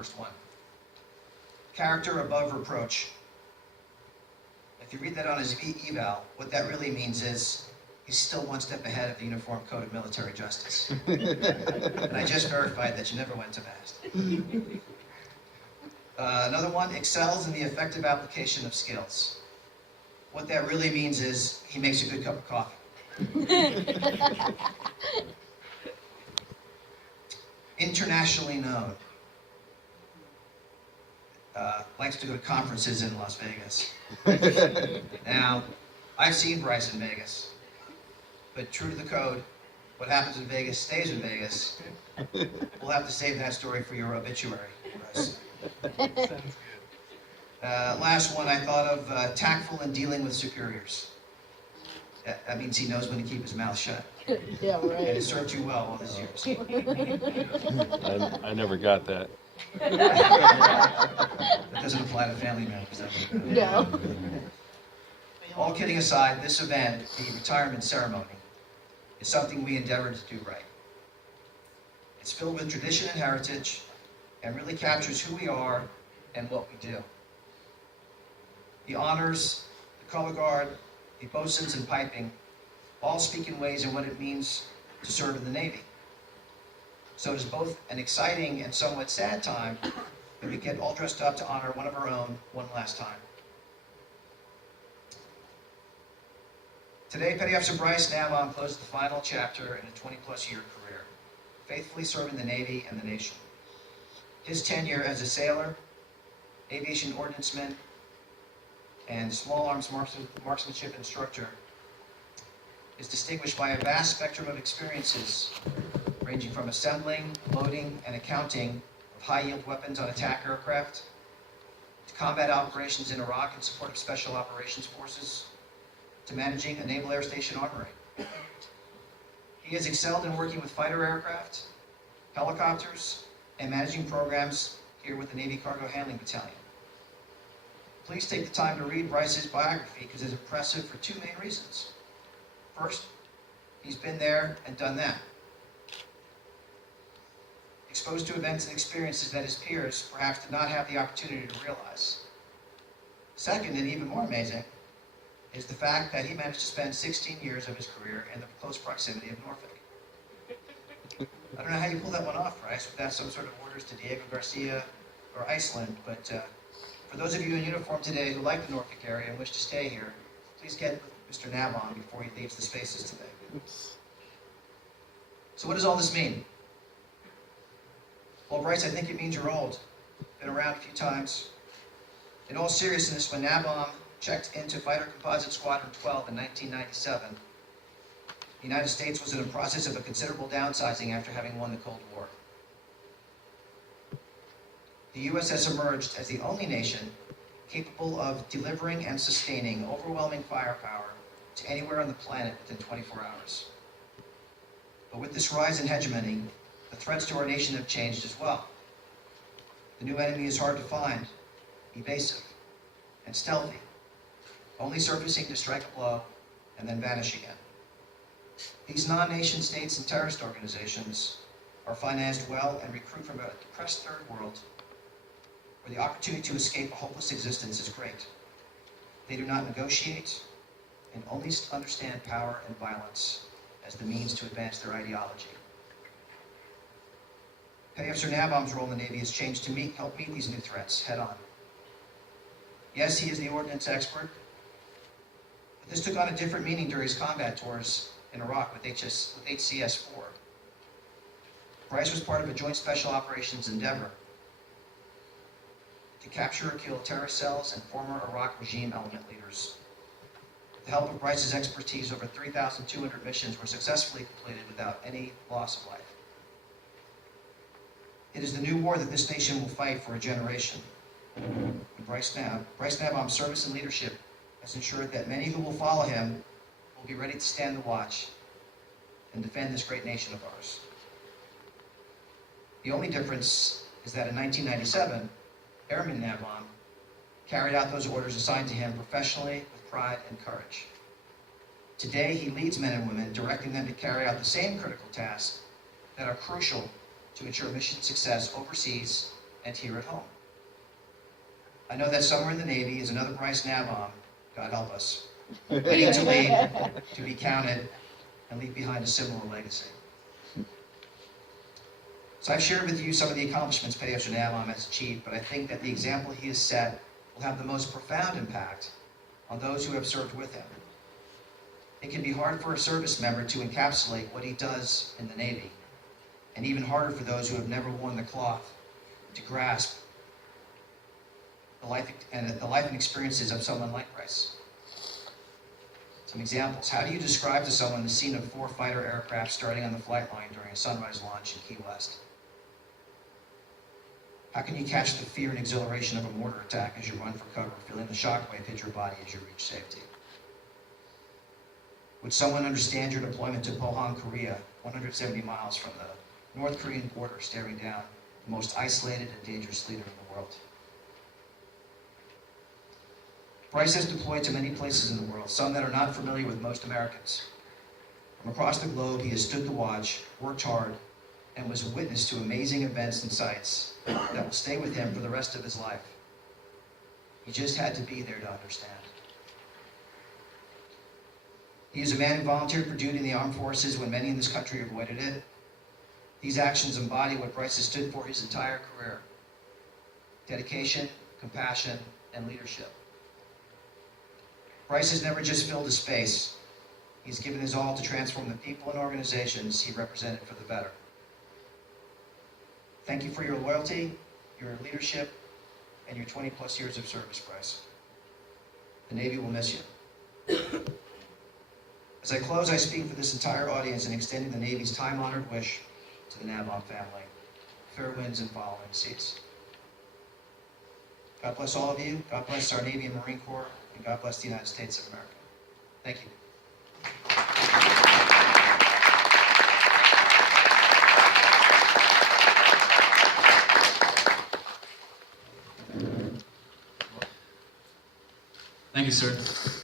First one. Character above reproach. If you read that on his eval, what that really means is he's still one step ahead of the Uniform Code of Military Justice. And I just verified that you never went to MAST. Another one, excels in the effective application of skills. What that really means is he makes a good cup of coffee. Internationally known. Likes to go to conferences in Las Vegas. Now, I've seen Bryce in Vegas, but true to the code, what happens in Vegas stays in Vegas. We'll have to save that story for your obituary, Bryce. Last one I thought of, tactful in dealing with superiors. That means he knows when to keep his mouth shut. Yeah, right. And it served you well all these years. I never got that. That doesn't apply to family members, does it? No. All kidding aside, this event, the retirement ceremony, is something we endeavor to do right. It's filled with tradition and heritage, and really captures who we are and what we do. The honors, the color guard, the bosuns and piping, all speak in ways in what it means to serve in the Navy. So it is both an exciting and somewhat sad time that we get all dressed up to honor one of our own one last time. Today, Petty Officer Bryce Navon closed the final chapter in a 20-plus year career, faithfully serving the Navy and the nation. His tenure as a sailor, aviation ordnanceman, and small arms marksmanship instructor is distinguished by a vast spectrum of experiences, ranging from assembling, loading, and accounting of high-yield weapons on attack aircraft, to combat operations in Iraq in support of Special Operations Forces, to managing a Naval Air Station armory. He has excelled in working with fighter aircraft, helicopters, and managing programs here with the Navy Cargo Handling Battalion. Please take the time to read Bryce's biography because it's impressive for two main reasons. First, he's been there and done that. Exposed to events and experiences that his peers perhaps did not have the opportunity to realize. Second, and even more amazing, is the fact that he managed to spend 16 years of his career in the close proximity of Norfolk. I don't know how you pull that one off, Bryce, without some sort of orders to Diego Garcia or Iceland, but for those of you in uniform today who like the Norfolk area and wish to stay here, please get with Mr. Navon before he leaves the spaces today. So what does all this mean? Well, Bryce, I think it means you're old. Been around a few times. In all seriousness, when Navon checked into Fighter Composite Squadron 12 in 1997, the United States was in the process of a considerable downsizing after having won the Cold War. The USS emerged as the only nation capable of delivering and sustaining overwhelming firepower to anywhere on the planet within 24 hours. But with this rise in hegemony, the threats to our nation have changed as well. The new enemy is hard to find, evasive, and stealthy, only surfacing to strike a blow and then vanish again. These non-nation states and terrorist organizations are financed well and recruit from a depressed third world where the opportunity to escape a hopeless existence is great. They do not negotiate and only understand power and violence as the means to advance their ideology. Petty Officer Navon's role in the Navy has changed to help meet these new threats head on. Yes, he is the ordnance expert, but this took on a different meaning during his combat tours in Iraq with HCS-4. Bryce was part of a joint special operations endeavor to capture or kill terrorist cells and former Iraq regime element leaders. With the help of Bryce's expertise, over 3,200 missions were successfully completed without any loss of life. It is the new war that this nation will fight for a generation. And Bryce Navon's service and leadership has ensured that many who will follow him will be ready to stand the watch and defend this great nation of ours. The only difference is that in 1997, Airman Navon carried out those orders assigned to him professionally with pride and courage. Today, he leads men and women, directing them to carry out the same critical tasks that are crucial to ensure mission success overseas and here at home. I know that somewhere in the Navy is another Bryce Navon, God help us, waiting to lead, to be counted, and leave behind a similar legacy. So I've shared with you some of the accomplishments Petty Officer Navon has achieved, but I think that the example he has set will have the most profound impact on those who have served with him. It can be hard for a service member to encapsulate what he does in the Navy, and even harder for those who have never worn the cloth to grasp the life and experiences of someone like Bryce. Some examples. How do you describe to someone the scene of 4 fighter aircraft starting on the flight line during a sunrise launch in Key West? How can you catch the fear and exhilaration of a mortar attack as you run for cover, feeling the shockwave hit your body as you reach safety? Would someone understand your deployment to Pohang, Korea, 170 miles from the North Korean border, staring down the most isolated and dangerous leader in the world? Bryce has deployed to many places in the world, some that are not familiar with most Americans. From across the globe, he has stood to watch, worked hard, and was a witness to amazing events and sights that will stay with him for the rest of his life. He just had to be there to understand. He is a man who volunteered for duty in the armed forces when many in this country avoided it. These actions embody what Bryce has stood for his entire career: dedication, compassion, and leadership. Bryce has never just filled a space. He's given his all to transform the people and organizations he represented for the better. Thank you for your loyalty, your leadership, and your 20-plus years of service, Bryce. The Navy will miss you. As I close, I speak for this entire audience in extending the Navy's time-honored wish to the Navon family. Fair winds and following seas. God bless all of you. God bless our Navy and Marine Corps. And God bless the United States of America. Thank you. Thank you, sir.